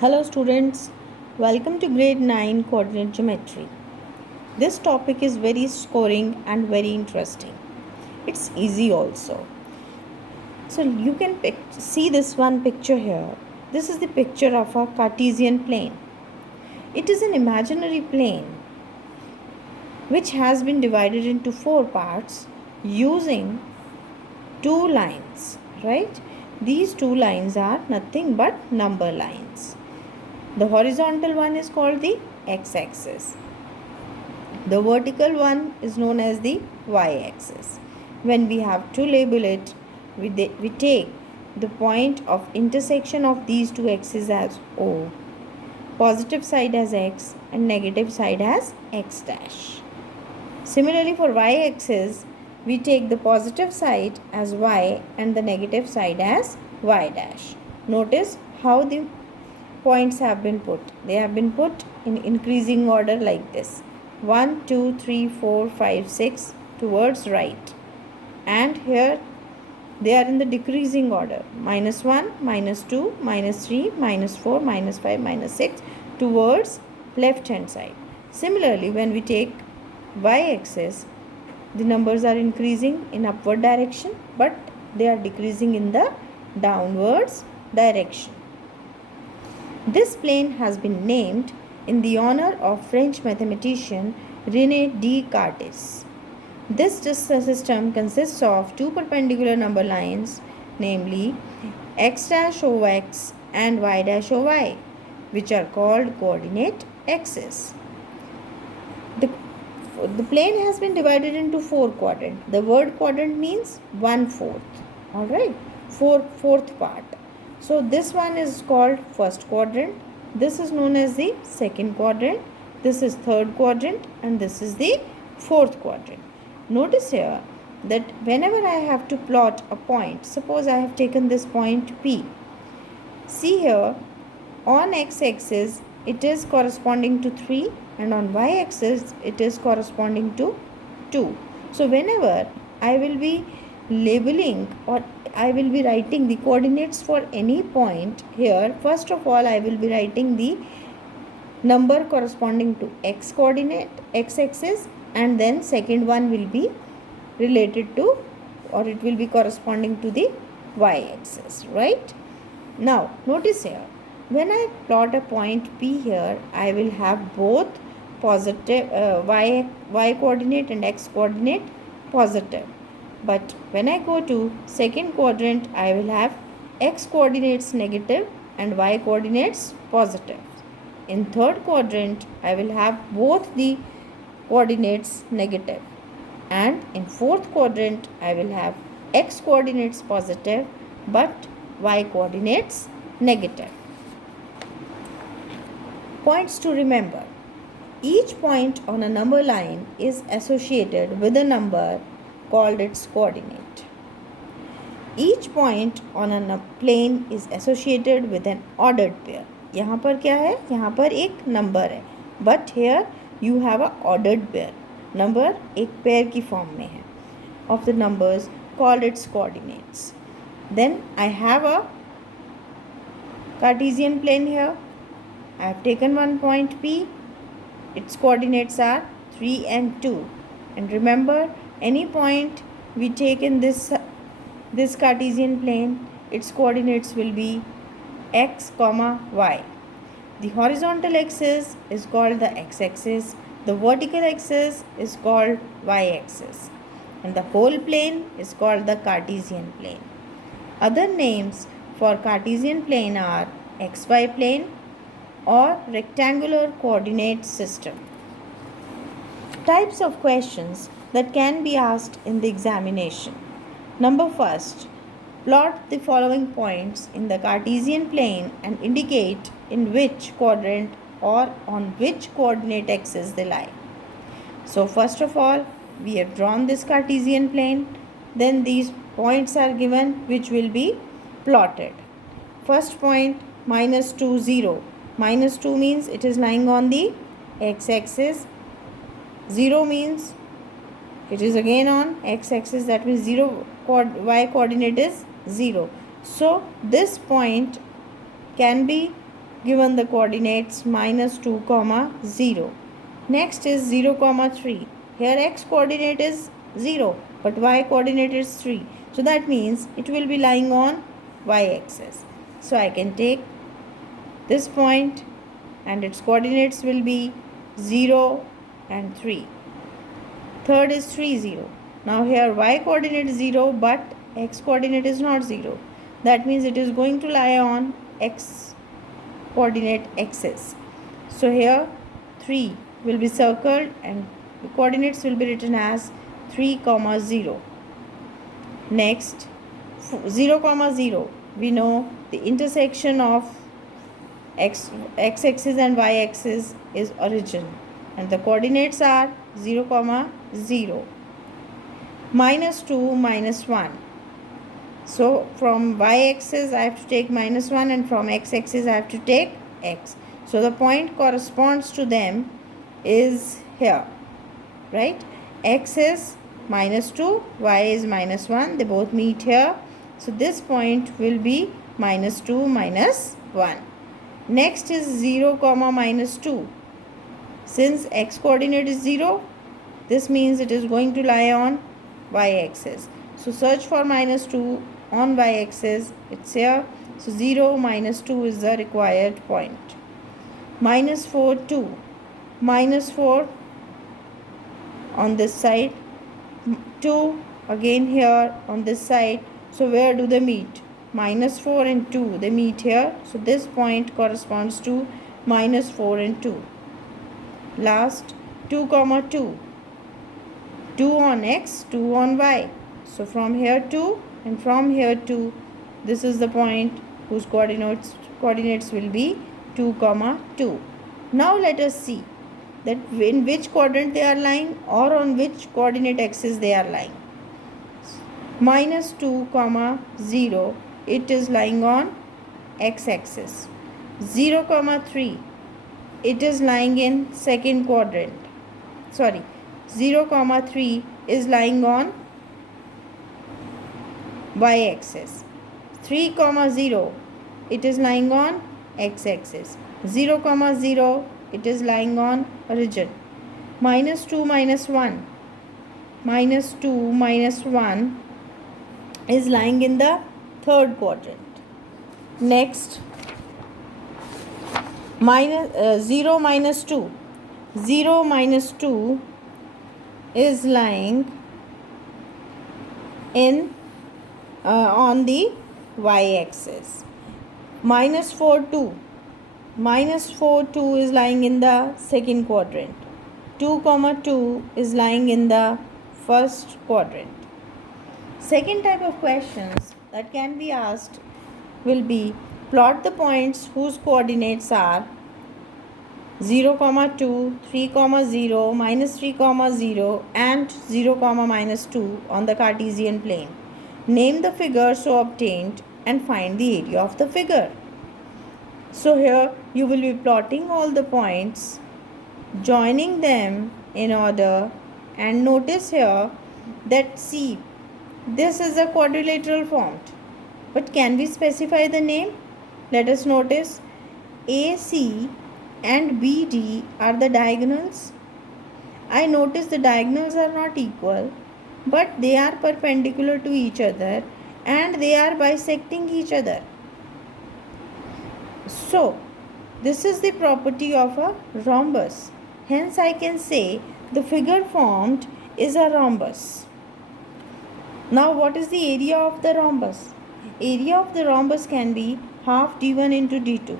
Hello students, welcome to grade 9 coordinate geometry. This topic is very scoring and very interesting. It's easy also. So you can see this one picture here. This is the picture of a Cartesian plane. It is an imaginary plane which has been divided into four parts using two lines, right? These two lines are nothing but number lines. The horizontal one is called the x-axis. The vertical one is known as the y-axis. When we have to label it, we take the point of intersection of these two axes as O, positive side as x and negative side as x dash. Similarly, for y-axis, we take the positive side as y and the negative side as y dash. Notice how the points have been put. They have been put in increasing order like this. 1, 2, 3, 4, 5, 6 towards right. And here they are in the decreasing order. -1, -2, -3, -4, -5, -6 towards left hand side. Similarly, when we take y-axis, the numbers are increasing in upward direction, but they are decreasing in the downwards direction. This plane has been named in the honor of French mathematician René Descartes. This system consists of two perpendicular number lines, namely x dash o x and y dash o y, which are called coordinate axes. The plane has been divided into four quadrants. The word quadrant means 1/4. Alright, fourth part. So this one is called first quadrant. This is known as the second quadrant. This is third quadrant and this is the fourth quadrant. Notice here that whenever I have to plot a point, suppose I have taken this point P. See here, on x-axis it is corresponding to 3 and on y-axis it is corresponding to 2. So whenever I will be labeling or I will be writing the coordinates for any point here, first of all I will be writing the number corresponding to x coordinate, x-axis, and then second one will be related to or it will be corresponding to the y-axis, right? Now notice here, when I plot a point P here, I will have both positive y coordinate and x coordinate positive. But when I go to second quadrant, I will have x coordinates negative and y coordinates positive. In third quadrant, I will have both the coordinates negative. And in fourth quadrant, I will have x coordinates positive but y coordinates negative. Points to remember. Each point on a number line is associated with a number called its coordinate. Each point on a plane is associated with an ordered pair. यहाँ पर क्या है? यहाँ पर एक number है, but here you have a ordered pair. Number एक pair की फॉर्म में है of the numbers called its coordinates. Then I have a Cartesian plane here. I have taken one point P. Its coordinates are 3 and 2. And remember, any point we take in this Cartesian plane, its coordinates will be x, y. The horizontal axis is called the x-axis. The vertical axis is called y-axis. And the whole plane is called the Cartesian plane. Other names for Cartesian plane are xy plane or rectangular coordinate system. Types of questions that can be asked in the examination. Number first, plot the following points in the Cartesian plane and indicate in which quadrant or on which coordinate axis they lie. So first of all, we have drawn this Cartesian plane. Then these points are given which will be plotted. First point, -2, 0. -2 means it is lying on the x-axis. 0 means it is again on x-axis, that means 0 y coordinate is 0. So this point can be given the coordinates minus 2 comma 0. Next is 0 comma 3. Here x coordinate is 0 but y coordinate is 3. So that means it will be lying on y axis. So I can take this point and its coordinates will be 0 and 3. Third is 3, 0. Now here y coordinate is 0 but x coordinate is not 0. That means it is going to lie on x coordinate axis. So here 3 will be circled and the coordinates will be written as 3 comma 0. Next 0 comma 0, we know the intersection of x axis and y axis is origin and the coordinates are 0 comma 0. Minus 2 minus 1. So from y axis I have to take minus 1 and from x axis I have to take x. So the point corresponds to them is here, right? X is minus 2, y is minus 1. They both meet here. So this point will be minus 2 minus 1. Next is 0 comma minus 2. Since x coordinate is 0, this means it is going to lie on y axis. So search for minus 2 on y axis. It's here. So 0 minus 2 is the required point. Minus 4, 2. Minus 4 on this side. 2 again here on this side. So where do they meet? Minus 4 and 2, they meet here. So this point corresponds to minus 4 and 2. Last 2 comma 2. 2 on x, 2 on y. So from here 2 and from here 2, this is the point whose coordinates will be 2 comma 2. Now let us see that in which quadrant they are lying or on which coordinate axis they are lying. Minus 2 comma 0, it is lying on x axis. 0 comma 3, it is lying in second quadrant. 0 comma 3 is lying on y axis. 3 comma 0, it is lying on x axis. 0 comma 0, it is lying on origin. Minus 2 minus 1. Minus 2 minus 1 is lying in the third quadrant. Next, 0 minus 2. 0 minus 2 is lying in on the y axis. Minus 4, 2. Minus 4, 2 is lying in the second quadrant. 2 comma 2 is lying in the first quadrant. Second type of questions that can be asked will be plot the points whose coordinates are 0 comma 2, 3 comma 0, minus 3 comma 0 and 0 comma minus 2 on the Cartesian plane. Name the figure so obtained and find the area of the figure. So here you will be plotting all the points, joining them in order, and notice here that see, this is a quadrilateral formed, but can we specify the name? Let us notice AC and BD are the diagonals. I notice the diagonals are not equal, but they are perpendicular to each other and they are bisecting each other. So this is the property of a rhombus. Hence I can say the figure formed is a rhombus. Now what is the area of the rhombus? Area of the rhombus can be half d1 into d2.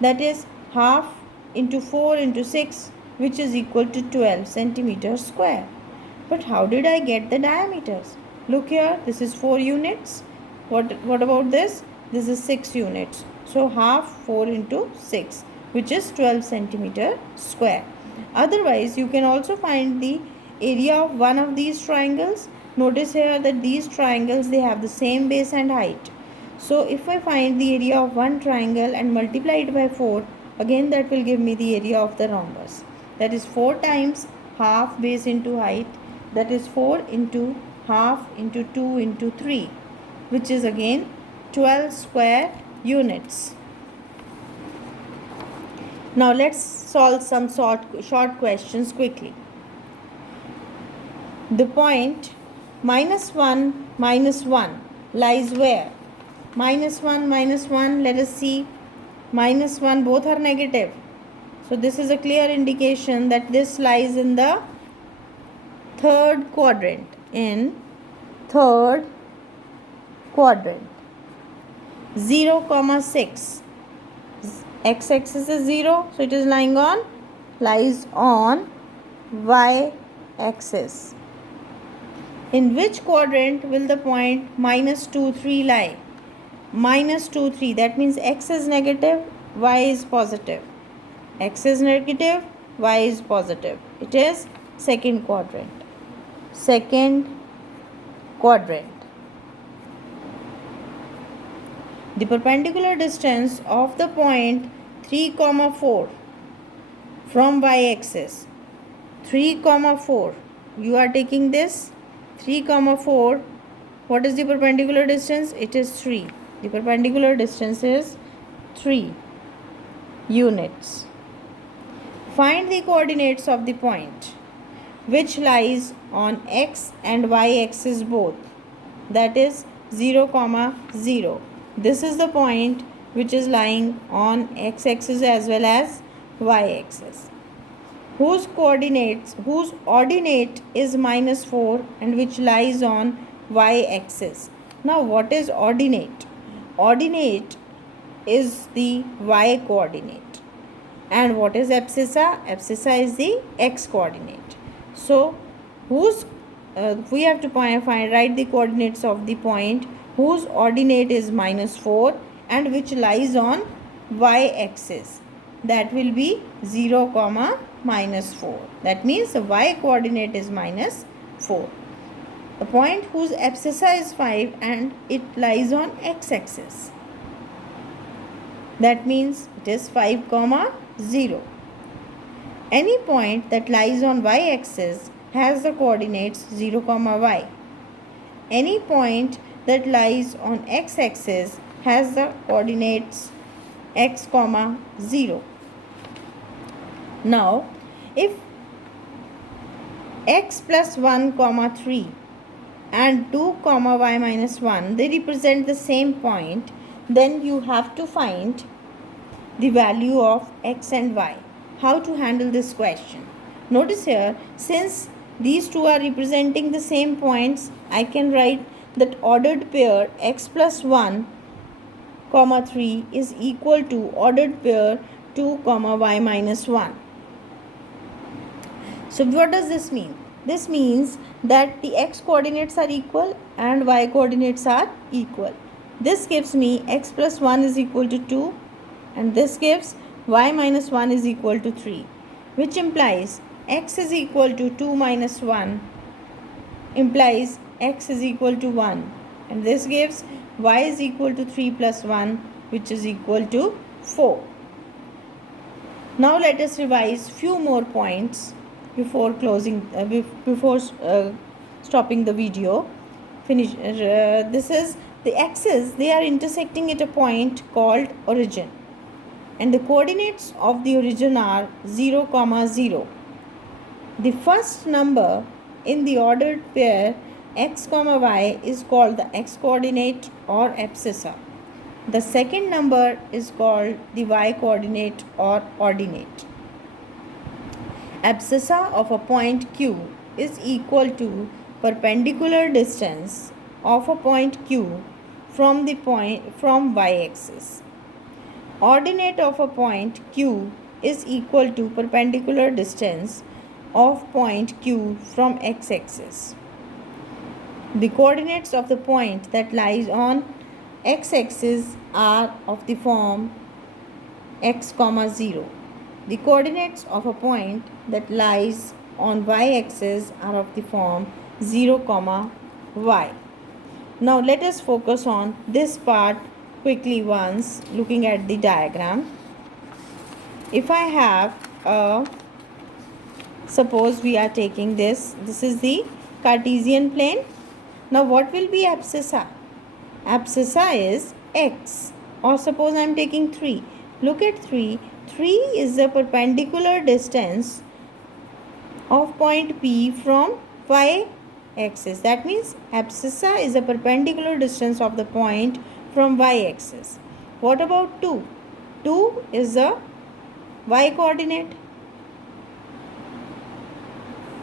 That is half into 4 into 6, which is equal to 12 centimeters square. But how did I get the diameters? Look here, this is 4 units. What about this? This is 6 units. So half 4 into 6, which is 12 centimeter square. Otherwise, you can also find the area of one of these triangles. Notice here that these triangles, they have the same base and height. So if I find the area of one triangle and multiply it by 4, again that will give me the area of the rhombus. That is 4 times half base into height. That is 4 into half into 2 into 3, which is again 12 square units. Now let's solve some short questions quickly. The point minus 1 lies where? Minus 1, let us see. Minus 1, both are negative. So this is a clear indication that this lies in the third quadrant. In third quadrant. 0, 6. X-axis is 0, so it is lies on y-axis. In which quadrant will the point minus 2, 3 lie? Minus 2, 3. That means x is negative, y is positive. X is negative, y is positive. It is second quadrant. Second quadrant. The perpendicular distance of the point 3, 4 from y-axis. 3, 4. You are taking this 3, 4. What is the perpendicular distance? It is 3. The perpendicular distance is 3 units. Find the coordinates of the point which lies on x and y axis both. That is 0, 0. This is the point which is lying on x axis as well as y axis. Whose ordinate is minus 4 and which lies on y axis. Now what is ordinate? Ordinate is the y coordinate. And what is abscissa? Abscissa is the x coordinate. So we have to write the coordinates of the point whose ordinate is minus 4 and which lies on y axis. That will be 0, minus 4. That means the y coordinate is minus 4. The point whose abscissa is 5 and it lies on x axis. That means it is 5, 0. Any point that lies on y axis has the coordinates 0, y. Any point that lies on x axis has the coordinates x, 0. Now, if x plus 1, 3 and 2, y minus 1, they represent the same point, then you have to find the value of x and y. How to handle this question? Notice here, since these two are representing the same points, I can write that ordered pair x plus 1, 3 is equal to ordered pair 2, y minus 1. So what does this mean? This means that the x coordinates are equal and y coordinates are equal. This gives me x plus 1 is equal to 2 and this gives y minus 1 is equal to 3, which implies x is equal to 2 minus 1 implies x is equal to 1, and this gives y is equal to 3 plus 1, which is equal to 4. Now let us revise few more points before stopping the video. This is the axes, they are intersecting at a point called origin, and the coordinates of the origin are 0, 0. The first number in the ordered pair x, y is called the x coordinate or abscissa. The second number is called the y coordinate or ordinate. Abscissa of a point Q is equal to perpendicular distance of a point Q from y-axis. Ordinate of a point Q is equal to perpendicular distance of point Q from x-axis. The coordinates of the point that lies on x-axis are of the form x, 0. The coordinates of a point that lies on y-axis are of the form 0, y. Now let us focus on this part quickly once looking at the diagram. If I have suppose we are taking this is the Cartesian plane. Now what will be abscissa? Abscissa is x, or suppose I am taking 3. Look at 3. 3 is the perpendicular distance of point P from y axis. That means abscissa is the perpendicular distance of the point from y axis. What about 2? 2 is the y coordinate,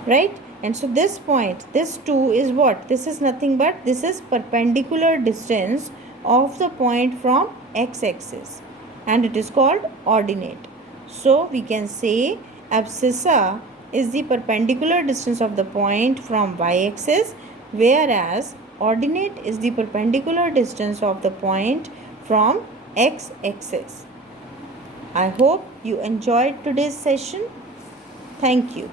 right? And so this point, this 2 is what? This is nothing but this is perpendicular distance of the point from x axis, and it is called ordinate. So we can say abscissa is the perpendicular distance of the point from y axis, whereas ordinate is the perpendicular distance of the point from x axis. I hope you enjoyed today's session. Thank you.